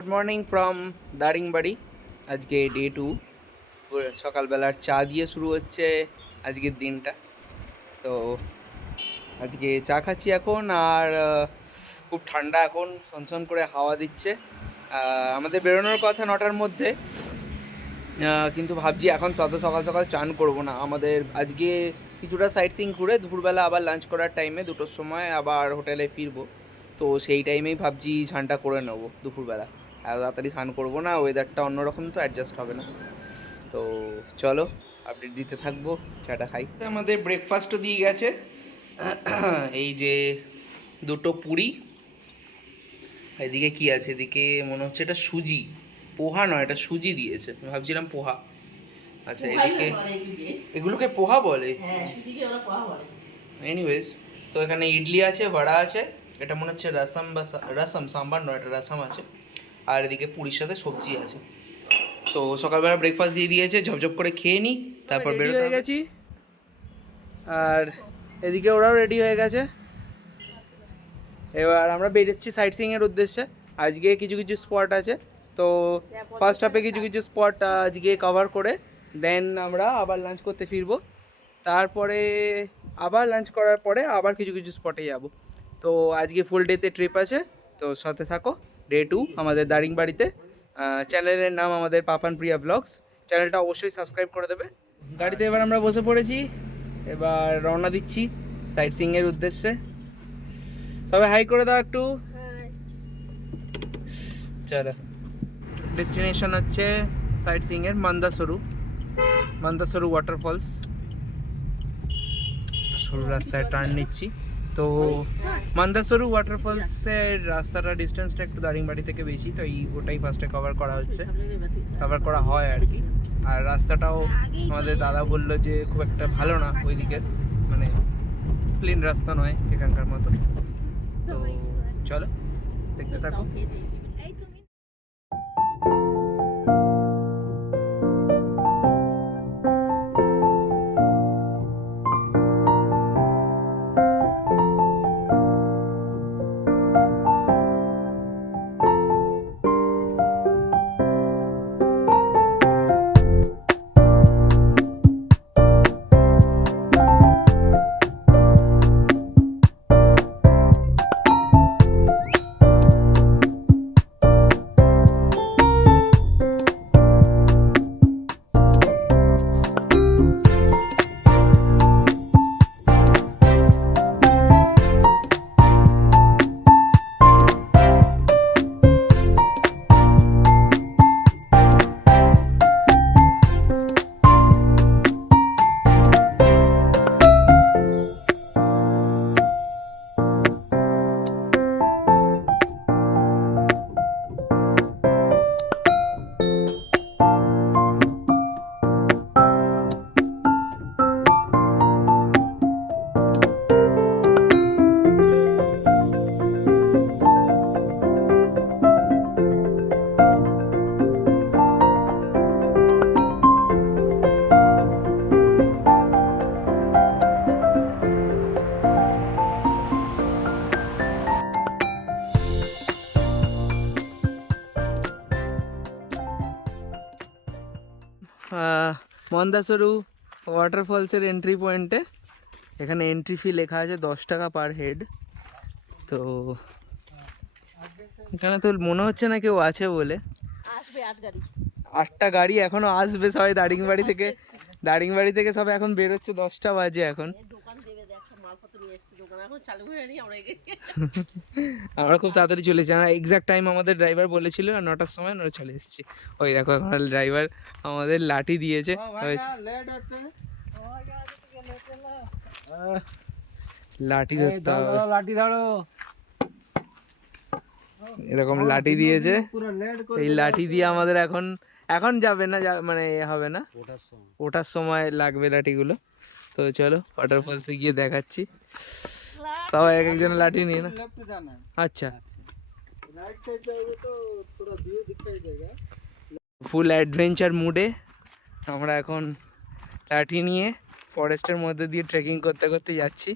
Good morning from Daringbadi. আজকে day 2, সকালবেলার চা দিয়ে শুরু হচ্ছে আজকের দিনটা। তো আজকে চা খাচ্ছি এখন, আর খুব ঠান্ডা, এখন সনসন করে হাওয়া দিচ্ছে। আমাদের বেরোনোর কথা 9টার মধ্যে, কিন্তু ভাবছি এখন তত সকাল সকাল চান করবো না। আমাদের আজকে কিছুটা সাইট সিইং ঘুরে দুপুরবেলা আবার লাঞ্চ করার টাইমে 2টোর সময় আবার হোটেলে ফিরবো। তো সেই টাইমেই ভাবছি স্নানটা করে নেবো দুপুরবেলা। এত তাড়াতাড়ি স্নান করবো না, ওয়েদারটা অন্যরকম, তো অ্যাডজাস্ট হবে না। তো চলো আপডেট দিতে থাকবো, চাটা খাই। আমাদের ব্রেকফাস্টও দিয়ে গেছে। এই যে দুটো পুরি, এদিকে কি আছে, এদিকে মনে হচ্ছে এটা সুজি, পোহা নয়, এটা সুজি দিয়েছে। আমি ভাবছিলাম পোহা। আচ্ছা, এদিকে এগুলোকে পোহা বলে। এনিওয়েজ, তো এখানে ইডলি আছে, বড়া আছে, এটা মনে হচ্ছে রসম বা রসম, সাম্বার নয়, এটা রসম আছে। আর এদিকে পুরীর সাথে সবজি আছে। তো সকালবেলা ব্রেকফাস্ট দিয়ে দিয়েছে, ঝপঝপ করে খেয়ে নিই, তারপর বেরোতে হয়ে গেছি। আর এদিকে ওরাও রেডি হয়ে গেছে। এবার আমরা বেরোচ্ছি সাইট সিইংয়ের উদ্দেশ্যে। আজকে কিছু কিছু স্পট আছে, তো ফার্স্ট হাফে কিছু কিছু স্পট আজকে কভার করে দেন আমরা আবার লাঞ্চ করতে ফিরবো। তারপরে আবার লাঞ্চ করার পরে আবার কিছু কিছু স্পটে যাব। তো আজকে ফুল ডেতে ট্রিপ আছে, তো সাথে থাকো। ডে 2 আমাদের দারিংবাড়িতে। চ্যানেলের নাম আমাদের পাপান প্রিয়া ব্লগস। চ্যানেলটা অবশ্যই সাবস্ক্রাইব করে দেবে। গাড়িতে এবার আমরা বসে পড়েছি, এবার রওনা দিচ্ছি সাইট সিইংয়ের উদ্দেশ্যে। সবাই হাই করে দাও একটু। চলো, ডেস্টিনেশন হচ্ছে সাইট সিইংয়ের মান্দাসরু ওয়াটারফলস। সরু রাস্তায় টার্ন নিচ্ছি। তো মান্দাসরু ওয়াটারফলসের রাস্তাটা, ডিস্টেন্সটা একটু দারিংবাড়ি থেকে বেশি, তো ওটাই ফার্স্টে কভার করা হচ্ছে, কভার করা হয় আর কি। আর রাস্তাটাও আমাদের দাদা বললো যে খুব একটা ভালো না ওই দিকের, মানে প্লেন রাস্তা নয় এখানকার মতো। তো চলো দেখতে থাকো। মন্দাসরু ওয়াটারফলসের এন্ট্রি পয়েন্টে। এখানে এন্ট্রি ফি লেখা আছে 10 টাকা পার হেড। তো এখানে তো মনে হচ্ছে না কেউ আছে বলে। 8টা গাড়ি এখনো আসবে, সবাই দারিংবাড়ি থেকে সব এখন বেরোচ্ছে, 10টা বাজে এখন। আমরা খুব তাড়াতাড়ি চলে এসেছি, এক্সাক্ট টাইম আমাদের ড্রাইভার বলেছিল, আর 9টার সময় আমরা চলে এসেছি। ওই দেখো এখন ড্রাইভার আমাদের লাঠি দিয়েছে। লাঠি ধরতে হবে, লাঠি ধরো, এরকম লাঠি দিয়েছে। এই লাঠি দিয়ে আমাদের এখন যাবে না, মানে হবে না, ওঠার সময় লাগবে লাঠিগুলো। তো চলো ওয়াটারফলসে গিয়ে দেখাচ্ছি। সবাই এক একজনের লাঠি নিয়ে না। আচ্ছা, ফুল অ্যাডভেঞ্চার মুডে আমরা এখন লাঠি নিয়ে ফরেস্টের মধ্যে দিয়ে ট্রেকিং করতে করতে যাচ্ছি।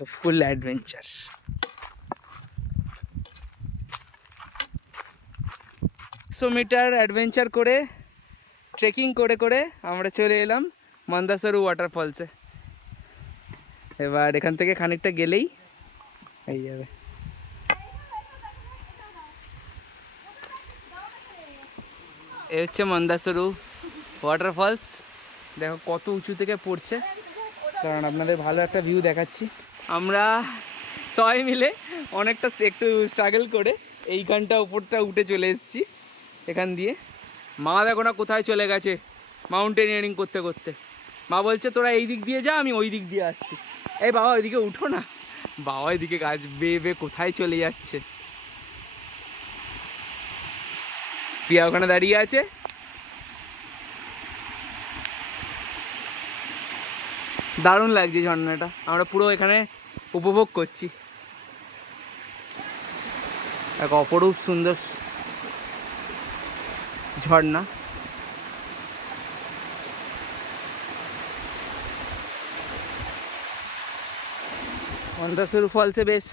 তো ফুল অ্যাডভেঞ্চার। 100 মিটার অ্যাডভেঞ্চার করে ট্রেকিং করে করে আমরা চলে এলাম মন্দাসরু ওয়াটারফলসে। এবার এখান থেকে খানিকটা গেলেই এই যাবে। এ হচ্ছে মন্দাসরু ওয়াটারফলস। দেখো কত উঁচু থেকে পড়ছে, কারণ আপনাদের ভালো একটা ভিউ দেখাচ্ছি। আমরা সবাই মিলে অনেকটা একটু স্ট্রাগল করে এইখানটা উপরটা উঠে চলে এসেছি এখান দিয়ে। মা দেখো না কোথায় চলে গেছে মাউন্টেনিয়ারিং করতে করতে। মা বলছে তোরা এই দিক দিয়ে যা, আমি ওই দিক দিয়ে আসছি। এই বাবা ওইদিকে উঠো না। বাবা এদিকে গাছ বেয়ে বেয়ে কোথায় চলে যাচ্ছে। প্রিয়া ওখানে দাঁড়িয়ে আছে। দারুণ লাগছে ঝর্ণাটা, আমরা পুরো এখানে উপভোগ করছি। এক অপরূপ সুন্দর ঝর্ণা। মন্দাসরু ফলসে বেশ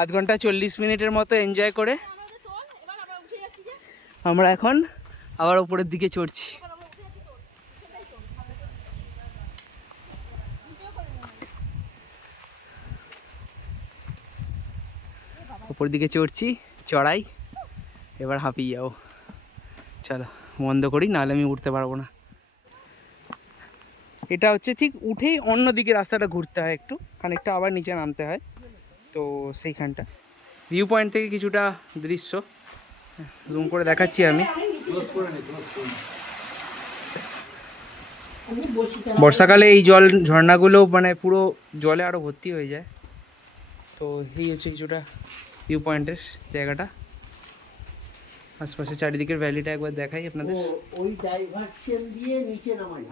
আধ ঘন্টা 40 মিনিটের মতো এনজয় করে আমরা এখন আবার উপরের দিকে চড়ছি। উপর দিকে চড়ছি, চড়াই এবার হাঁপিয়ে যাবো। চলো বন্ধ করি, নাহলে আমি উঠতে পারবো না। এটা হচ্ছে ঠিক উঠেই অন্য দিকে রাস্তাটা ঘুরতে হয়, একটু খানিকটা আবার নিচে নামতে হয়। তো সেইখানটা ভিউ পয়েন্ট থেকে কিছুটা দৃশ্য জুম করে দেখাচ্ছি আমি। বর্ষাকালে এই জল ঝর্ণাগুলো মানে পুরো জলে আরও ভর্তি হয়ে যায়। তো এই হচ্ছে কিছুটা ভিউ পয়েন্টের জায়গাটা। আশপাশে চারিদিকের ভ্যালিটা একবার দেখাই আপনাদের। ওই ডাইভারশন দিয়ে নিচে নামাই।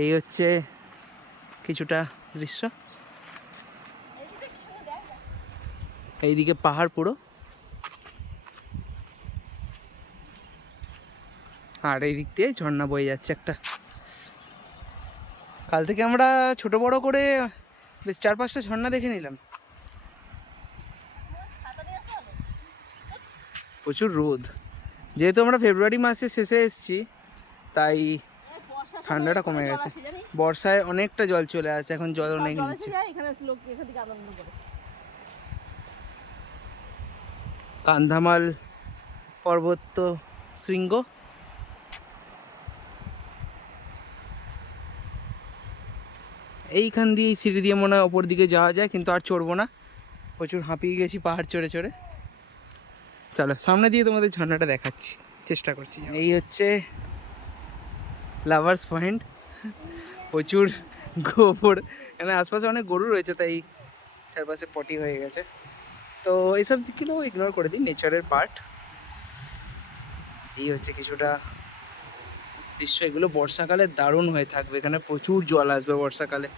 এই হচ্ছে কিছুটা দৃশ্য। এইদিকে পাহাড় পুরো, আর এই দিক দিয়ে ঝর্ণা বয়ে যাচ্ছে একটা। কাল থেকে আমরা ছোট বড় করে বেশ 4-5টা ঝর্ণা দেখে নিলাম। প্রচুর রোদ, যেহেতু আমরা ফেব্রুয়ারি মাসের শেষে এসেছি তাই ঠান্ডাটা কমে গেছে। বর্ষায় অনেকটা জল চলে আসে, এখন জল অনেক নিচে। কান্ধামাল পর্বত শৃঙ্গ। এইখান দিয়ে সিঁড়ি দিয়ে মনে হয় ওপর দিকে যাওয়া যায়, কিন্তু আর চড়বো না, প্রচুর হাঁপিয়ে গেছি পাহাড় চড়ে চড়ে। চলো সামনে দিয়ে তোমাদের ঝর্ণাটা দেখাচ্ছি, চেষ্টা করছি। এই হচ্ছে লাভার্স পয়েন্ট। প্রচুর গোবর, এখানে আশপাশে অনেক গরু রয়েছে তাই চারপাশে পটি হয়ে গেছে। তো এইসব দিকগুলো ইগনোর করে দিই, নেচারের পার্ট। এই হচ্ছে কিছুটা দৃশ্য, এগুলো বর্ষাকালে দারুণ হয়ে থাকবে। এখানে প্রচুর জল আসবে বর্ষাকালে।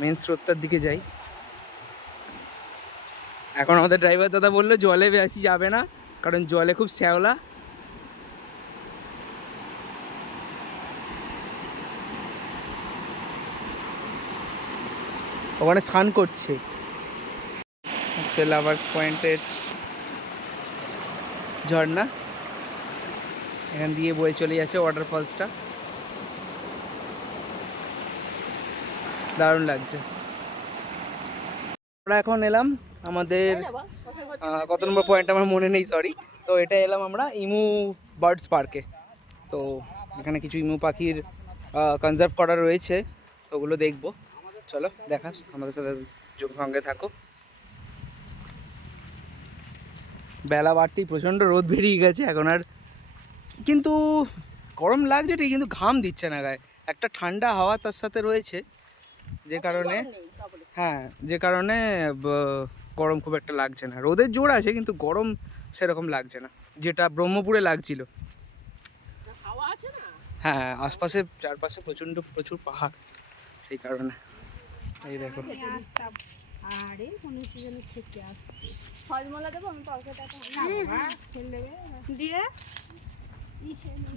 মেন স্রোতটার দিকে যাই। এখন আমাদের ড্রাইভার দাদা বললো জলে বেশি যাবে না, কারণ জলে খুব শ্যাওলা। ওখানে স্নান করছে। হচ্ছে লাভার্স পয়েন্টের ঝর্ণা, এখান দিয়ে বয়ে চলে যাচ্ছে ওয়াটারফলসটা। দারুণ লাগছে। আমরা এখন এলাম আমাদের কত নম্বর পয়েন্ট আমার মনে নেই, সরি। তো এটা এলাম আমরা ইমু বার্ডস পার্কে। তো এখানে কিছু ইমু পাখির কনজার্ভ করা রয়েছে, তো ওগুলো দেখবো। চলো দেখাস, আমাদের সাথে সঙ্গে থাকো। বেলা বাড়তেই প্রচণ্ড রোদ বেরিয়ে গেছে এখন, আর কিন্তু গরম লাগছে ঠিক, কিন্তু ঘাম দিচ্ছে না গায়ে। একটা ঠান্ডা হাওয়া তার সাথে রয়েছে, যে কারণে হ্যাঁ, যে কারণে গরম খুব একটা লাগছে না। রোদের জোর আছে কিন্তু গরম সেরকম লাগছে না, যেটা ব্রহ্মপুরে লাগছিল। হ্যাঁ, আশপাশে চারপাশে প্রচুর পাহাড়, সেই কারণে। এই দেখো, আরে মনে হচ্ছে যেন খেতে আসছে। ফলমলা দেবো আমি, তরকারিটা ফেলে দেবে দিয়ে।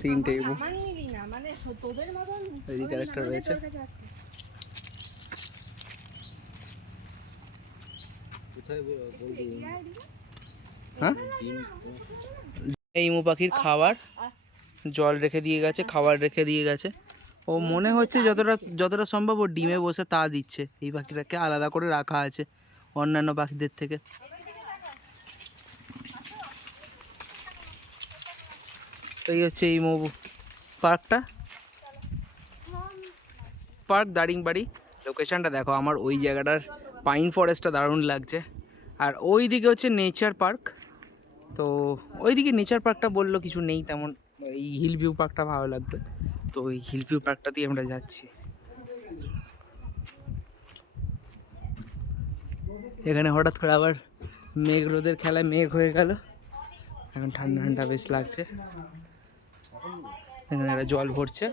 তিনটে ইমু আমার নিলি না, মানে তোদের মতন এই ক্যারেক্টার রয়েছে। হ্যাঁ, এই ইমু পাখির খাবার জল রেখে দিয়ে গেছে, খাবার রেখে দিয়ে গেছে। ও মনে হচ্ছে যতটা সম্ভব ও ডিমে বসে তা দিচ্ছে। এই পাখিটাকে আলাদা করে রাখা আছে অন্যান্য পাখিদের থেকে। তো এই হচ্ছে এই পার্কটা, পার্ক দারিংবাড়ি। লোকেশনটা দেখো, আমার ওই জায়গাটার পাইন ফরেস্টটা দারুণ লাগছে। আর ওই দিকে হচ্ছে নেচার পার্ক। তো ওইদিকে নেচার পার্কটা বললো কিছু নেই তেমন, এই হিল ভিউ পার্কটা ভালো লাগবে। তো ওই হিল ভিউ পার্কটাতেই আমরা যাচ্ছি। এখানে হঠাৎ করে আবার মেঘ রোদের খেলায় মেঘ হয়ে গেল, এখন ঠান্ডা ঠান্ডা বেশ লাগছে। এখানে একটা জল ভরছে,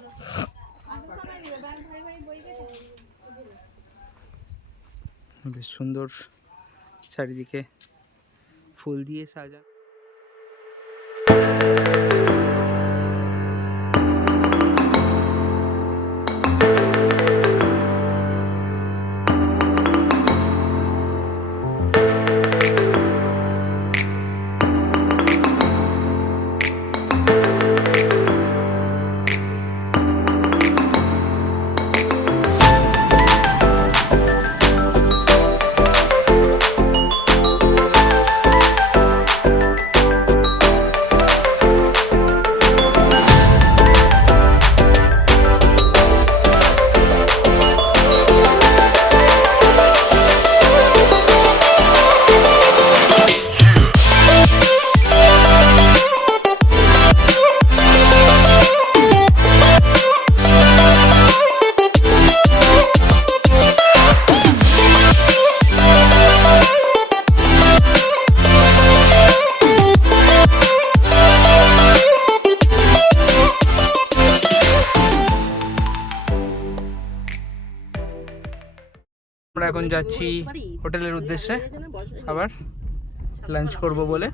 বেশ সুন্দর চারিদিকে ফুল দিয়ে সাজা। আমরা এখন যাচ্ছি হোটেলের উদ্দেশ্যে, আবার লাঞ্চ করব বলে।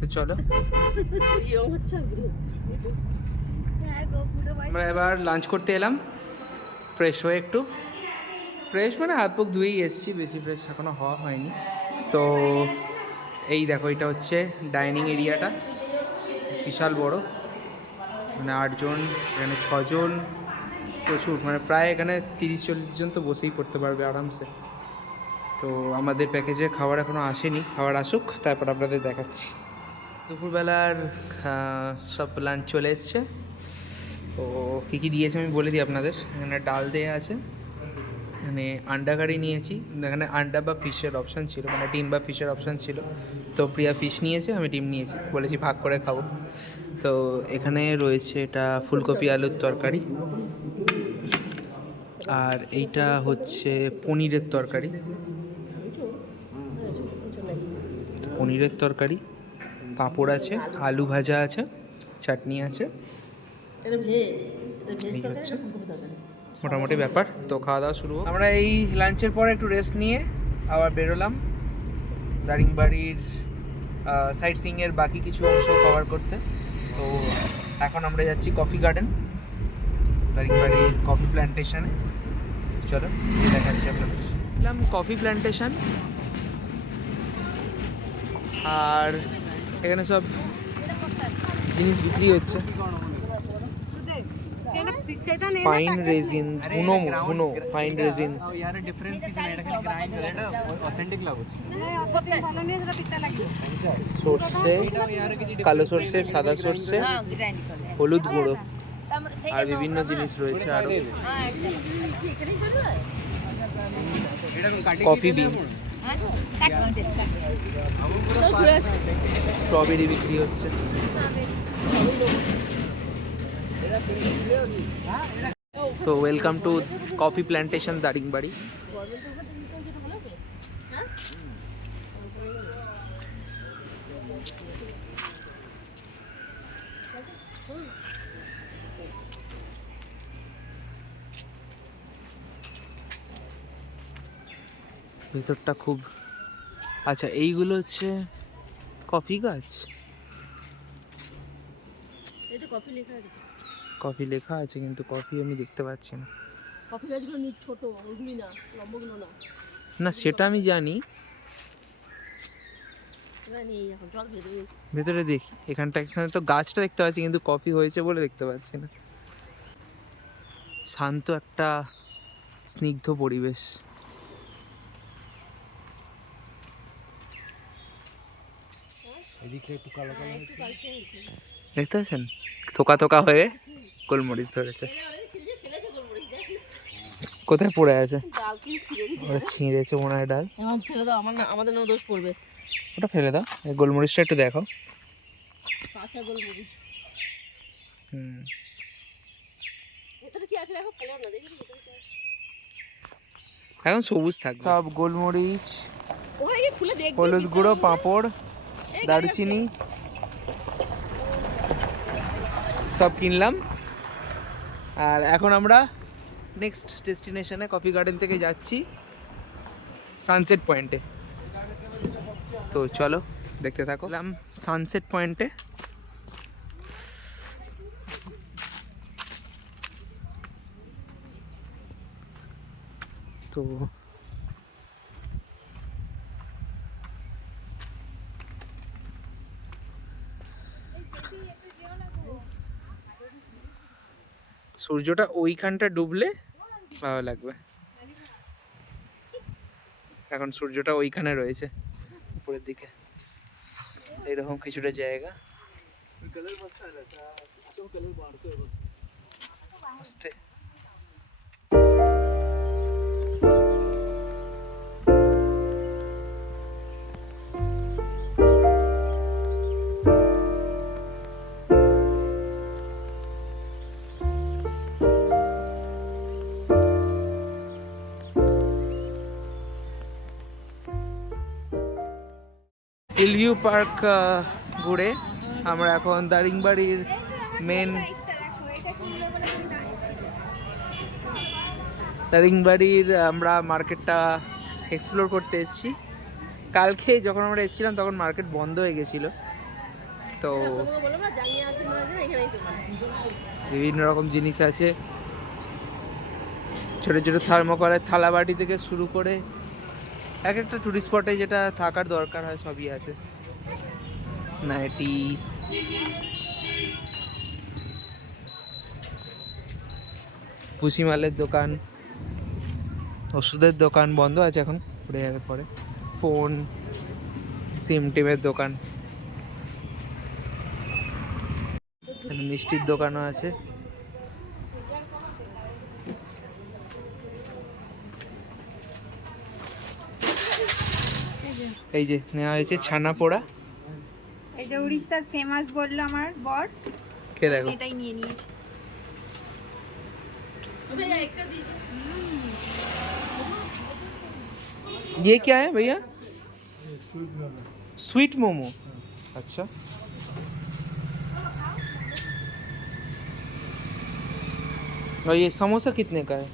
তো চলো, আমরা এবার লাঞ্চ করতে এলাম। ফ্রেশ হয়ে একটু, ফ্রেশ মানে হাত মুখ ধুয়েই এসেছি, বেশি ফ্রেশ এখনও হওয়া হয়নি। তো এই দেখো, এটা হচ্ছে ডাইনিং এরিয়াটা, বিশাল বড়, মানে 8 জন, এখানে 6 জন, প্রচুর, মানে প্রায় এখানে 30-40 জন তো বসেই পড়তে পারবে আরামসে। তো আমাদের প্যাকেজে খাবার এখনও আসেনি, খাবার আসুক তারপর আপনাদের দেখাচ্ছি। দুপুরবেলার সব লাঞ্চ চলে এসছে। তো কী কী দিয়েছে আমি বলে দিই আপনাদের। এখানে ডাল দেওয়া আছে, এখানে আন্ডা কারি নিয়েছি, এখানে আন্ডা বা ফিশের অপশান ছিল, মানে ডিম বা ফিশের অপশান ছিল। তো প্রিয়া ফিশ নিয়েছে, আমি ডিম নিয়েছি, বলেছি ভাগ করে খাবো। তো এখানে রয়েছে এটা ফুলকপি আলুর তরকারি, আর এইটা হচ্ছে পনিরের তরকারি, পনিরের তরকারি, পাঁপড় আছে, আলু ভাজা আছে, চাটনি আছে। এই হচ্ছে মোটামুটি ব্যাপার। তো খাওয়া দাওয়া শুরু হোক। আমরা এই লাঞ্চের পর একটু রেস্ট নিয়ে আবার বেরোলাম দারিংবাড়ির সাইট সিইংয়ের বাকি কিছু অংশ কভার করতে। তো এখন আমরা যাচ্ছি কফি গার্ডেন, দারিংবাড়ির কফি প্ল্যান্টেশনে। চলো দেখাচ্ছি আপনাদের। এলাম কফি প্ল্যান্টেশন, আর এখানে সব জিনিস বিক্রি হচ্ছে। পাইন রেজিন ধুনো পাইন রেজিন यार डिफरेंस কিছু না এটা খালি গ্রাইন্ড করে এটা অথেন্টিক লাগুচ্ছে সর্ষে কালো সর্ষে সাদা সর্ষে হলুদ গুঁড়ো আর বিভিন্ন জিনিস রয়েছে আরো কফি বিনস স্ট্রবেরি বিক্রি হচ্ছে so welcome to coffee plantation Daringbadi ভেতরটা খুব আচ্ছা এইগুলো হচ্ছে কফি গাছ কফি লেখা আছে কিন্তু কফি আমি দেখতে পাচ্ছি না কফি গাছগুলো ছোট ওগুলি না লম্বগুলো না না সেটা আমি জানি ভেতরে দেখি এখানে তো গাছটা দেখতে পাচ্ছি কিন্তু কফি হয়েছে বলে দেখতে পাচ্ছি না শান্ত একটা স্নিগ্ধ পরিবেশ দেখতে পাচ্ছেন থোকা থোকা হয়ে গোলমরিচ ধরেছে কোথায় পড়ে আছে ওটা ছিঁড়েছে মনে হয় ডাল ফেলে দাও আমাদের নাম দোষ পড়বে ওটা ফেলে দাও এই গোলমরিচটা একটু দেখো কাঁচা গোলমরিচ হুম ভেতরে কি আছে দেখো ফেলেও না দেখি এখন সবুজ থাকবে সব গোলমরিচ ওই খুলে দেখ হলুদ গুঁড়ো পাঁপড় দারচিনি সব কিনলাম আর এখন আমরা নেক্সট ডেস্টিনেশনে কফি গার্ডেন থেকে যাচ্ছি সানসেট পয়েন্টে তো চলো দেখতে থাকো সানসেট পয়েন্টে তো সূর্যটা ওইখানটা ডুবলে ভালো লাগবে এখন সূর্যটা ওইখানে রয়েছে উপরের দিকে এইরকম কিছুটা জায়গা আস্তে হিলভিউ পার্ক ঘুরে আমরা এখন দারিংবাড়ির মেন দারিংবাড়ির আমরা মার্কেটটা এক্সপ্লোর করতে এসেছি কালকে যখন আমরা এসেছিলাম তখন মার্কেট বন্ধ হয়ে গেছিলো তো বিভিন্ন রকম জিনিস আছে ছোটো ছোটো থার্মোকলের থালাবাটি থেকে শুরু করে এক একটা টুরিস্ট স্পটে যেটা থাকার দরকার হয় সবই আছে নাইটি ভুসিমালের দোকান ওষুধের দোকান বন্ধ আছে এখন পড়ে যাবে পরে ফোন সিম টিমের দোকান মিষ্টির দোকানও আছে এই যে নেওয়া হয়েছে ছানা পোড়া এটা উড়িষ্যার ফেমাস বললো আমার বর কে দেখো এটাই নিয়ে নিয়েছে ये क्या है भैया स्वीट मोमो अच्छा और ये समोसा कितने का है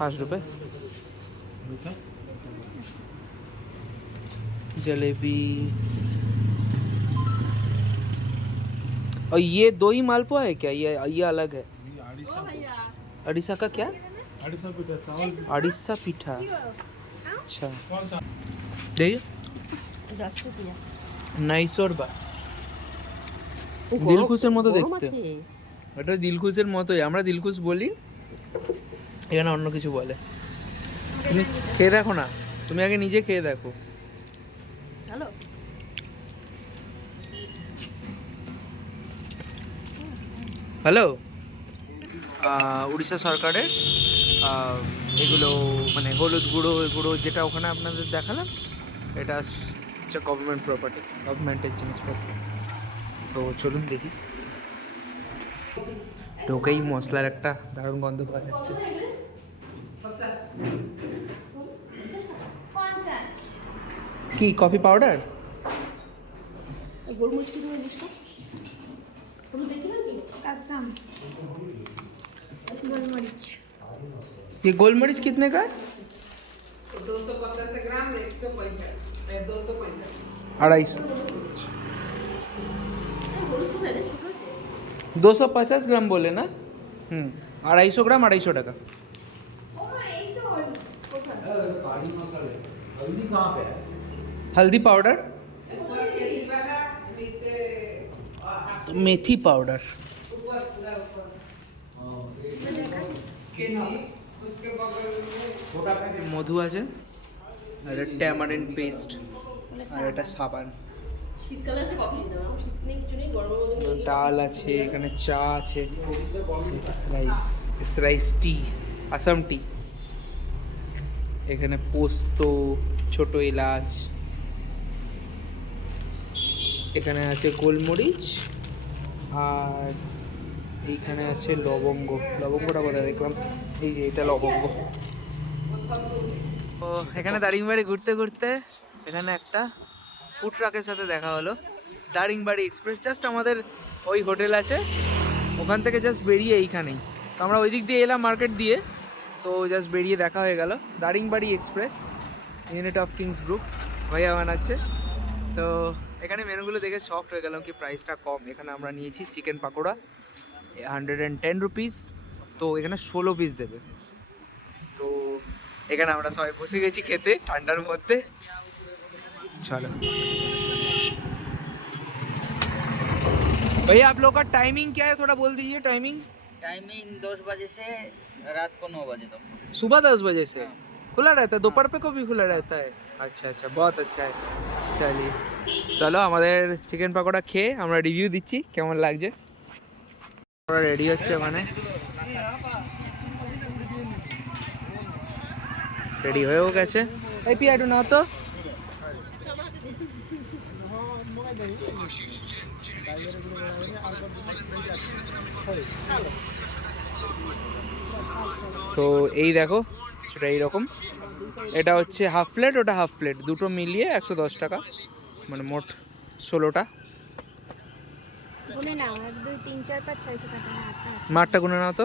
5 रुपए जलेबी और ये दो ही मालपुआ है क्या ये अलग है अड़ीसा का क्या अड़ीसा पिठा अच्छा देखिए नाइसोर बा दिलखुशेर মতো দেখতে ওটা দিলখুশের মতোই, আমরা দিলখুশ বলি, এখানে অন্য কিছু বলে। তুমি খেয়ে দেখো না, তুমি আগে নিজে খেয়ে দেখো। হ্যালো, হ্যালো, উড়িষ্যা সরকারের এগুলো মানে হলুদ গুঁড়ো গুঁড়ো যেটা ওখানে আপনাদের দেখালাম, এটা হচ্ছে গভর্নমেন্ট প্রপার্টি, গভর্নমেন্টের জিনিসপত্র। তো চলুন দেখি। ঢোকেই মশলার একটা দারুণ গন্ধ পাওয়া যাচ্ছে। কি কফি পাউডার? গোলমরিচ কি দেবে জিনিসটা? তুমি দেখলে কি? কাসাম গোলমরিচ। ये गोलमरीच कितने का है? 250 ग्राम 150 250 250। হলুদ তো ফেলে ছোট আছে। 250 ग्राम बोले ना? 250 ग्राम 250 টাকা। हल्दी पाउडर, मेथी पाउडर, মধু আছে, আর ট্যামারিন্ড পেস্ট, আর এটা সাবান। শীতকালে আছে কফি দিতে হবে, শীত নেই কিছু নেই, গরমের মধ্যে নিয়ে ডাল আছে, এখানে চা আছে, রাইস টি, আসাম টি, এখানে পোস্ত, ছোট এলাচ, এখানে আছে গোলমরিচ, আর এইখানে আছে লবঙ্গ। লবঙ্গটা কোথায় দেখলাম? এই যে এটা লবঙ্গ। তো এখানে দারিংবাড়ি ঘুরতে ঘুরতে এখানে একটা ফুড ট্রাকের সাথে দেখা হলো, দারিংবাড়ি এক্সপ্রেস। জাস্ট আমাদের ওই হোটেল আছে, ওখান থেকে জাস্ট বেরিয়ে এইখানেই। তো আমরা ওই দিক দিয়ে এলাম মার্কেট দিয়ে, তো জাস্ট বেরিয়ে দেখা হয়ে গেল। Daringbadi express, unit of kings group ভাইয়া বানাচ্ছে। তো এখানে মেনুগুলো দেখে শক হয়ে গেলাম কি প্রাইসটা কম। এখানে আমরা নিয়েছি চিকেন পাকোড়া 110 রুপিস, তো এখানে 16 পিস দেবে। তো এখানে আমরা সবাই বসে গেছি খেতে ঠান্ডার মধ্যে। चलो भैया, आप लोग का टाइमिंग क्या है, थोड़ा बोल दीजिए टाइमिंग। टाइमिंग 10 बजे से रात को 9 बजे तक। सुबह 10 बजे से खुला रहता है, दोपहर पे को भी खुला रहता है? अच्छा अच्छा, बहुत अच्छा है। चलिए চলো, আমাদের চিকেন পাকোড়া খেয়ে আমরা রিভিউ দিচ্ছি কেমন লাগছে। ওরা রেডি হচ্ছে, ওখানে রেডি হয়েও গেছে। এই পিয়াটু নাও তো। তো এই দেখো, সেটা এইরকম, এটা হচ্ছে হাফ প্লেট, ওটা হাফ প্লেট, দুটো মিলিয়ে 110 টাকা, মানে মোট 16টা। গুনে নাও 1 2 3 4 5 6 7 8 মাঠটা গুনে নাও তো।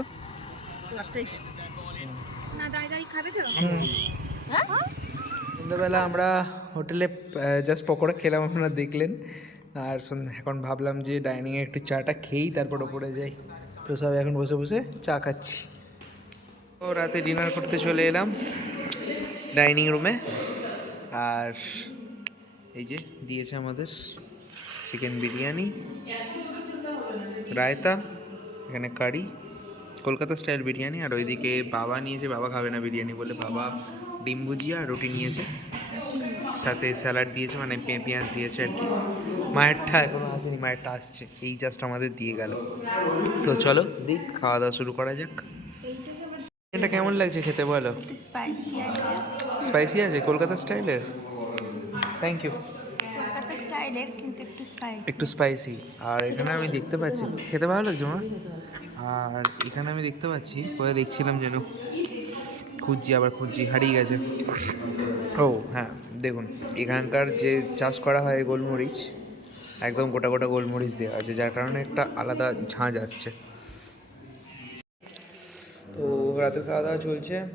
একটাই না দাঁড়িয়ে দাঁড়িয়ে খাবে তো? হ্যাঁ সন্ধ্যাবেলা আমরা হোটেলে জাস্ট পকোড়া খেলাম, আপনারা দেখলেন। আর এখন ভাবলাম যে ডাইনিংয়ে একটু চাটা খেয়েই তারপর ওপরে যাই। তো সব এখন বসে বসে চা খাচ্ছি। তো রাতে ডিনার করতে চলে এলাম ডাইনিং রুমে। আর এই যে দিয়েছে আমাদের চিকেন বিরিয়ানি, রায়তা, এখানে কারি, কলকাতা স্টাইল বিরিয়ানি। আর ওইদিকে বাবা নিয়েছে, বাবা খাবে না বিরিয়ানি বলে, বাবা ডিম ভুজিয়া আর রুটি নিয়েছে, সাথে স্যালাড দিয়েছে, মানে পেঁয়াজ দিয়েছে আর কি। মায়েরটা এখনো আসেনি, মায়েরটা আসছে, এই জাস্ট আমাদের দিয়ে গেল। তো চলো দিক খাওয়া দাওয়া শুরু করা যাক। এটা কেমন লাগছে খেতে বলো? স্পাইসি আছে, স্পাইসি আছে, কলকাতা স্টাইলের। Thank you. কলকাতা স্টাইলের কিন্তু একটু স্পাইসি। একটু স্পাইসি। আর এখানে আমি দেখতে পাচ্ছি, খেতে ভালো লাগছে মা। আর এখানে আমি দেখতে পাচ্ছি, কোথায় দেখছিলাম যেন, খুঁজছি হারিয়ে গেছে। ও হ্যাঁ, দেখুন এখানকার যে চাষ করা হয় গোলমরিচ, একদম গোটা গোটা গোলমরিচ দেওয়া আছে, যার কারণে একটা আলাদা ঝাঁঝ আসছে। তো রাতের খাওয়া দাওয়া চলছে। আর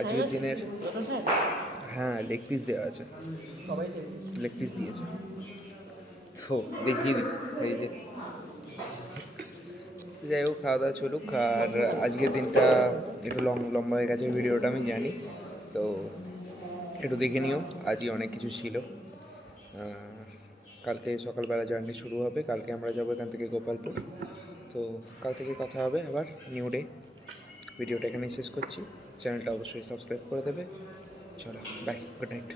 আজকের দিনের, হ্যাঁ লেগ পিস দেওয়া আছে, লেগ পিস দিয়েছে। তো দেখিয়ে দিই, এই যে যাই হোক, খাওয়া দাওয়া চলুক। আর আজকের দিনটা একটু লম্বা হয়ে গেছে ভিডিওটা, আমি জানি, তো একটু দেখে নিও। আজই অনেক কিছু ছিল। কালকে সকালবেলা জার্নি শুরু হবে, কালকে আমরা যাবো এখান থেকে গোপালপুর। তো তো কাল থেকে কথা হবে আবার নিউ ডে। ভিডিওটা এখানেই শেষ করছি, চ্যানেলটা অবশ্যই সাবস্ক্রাইব করে দেবে। চলো বাই, গুড নাইট।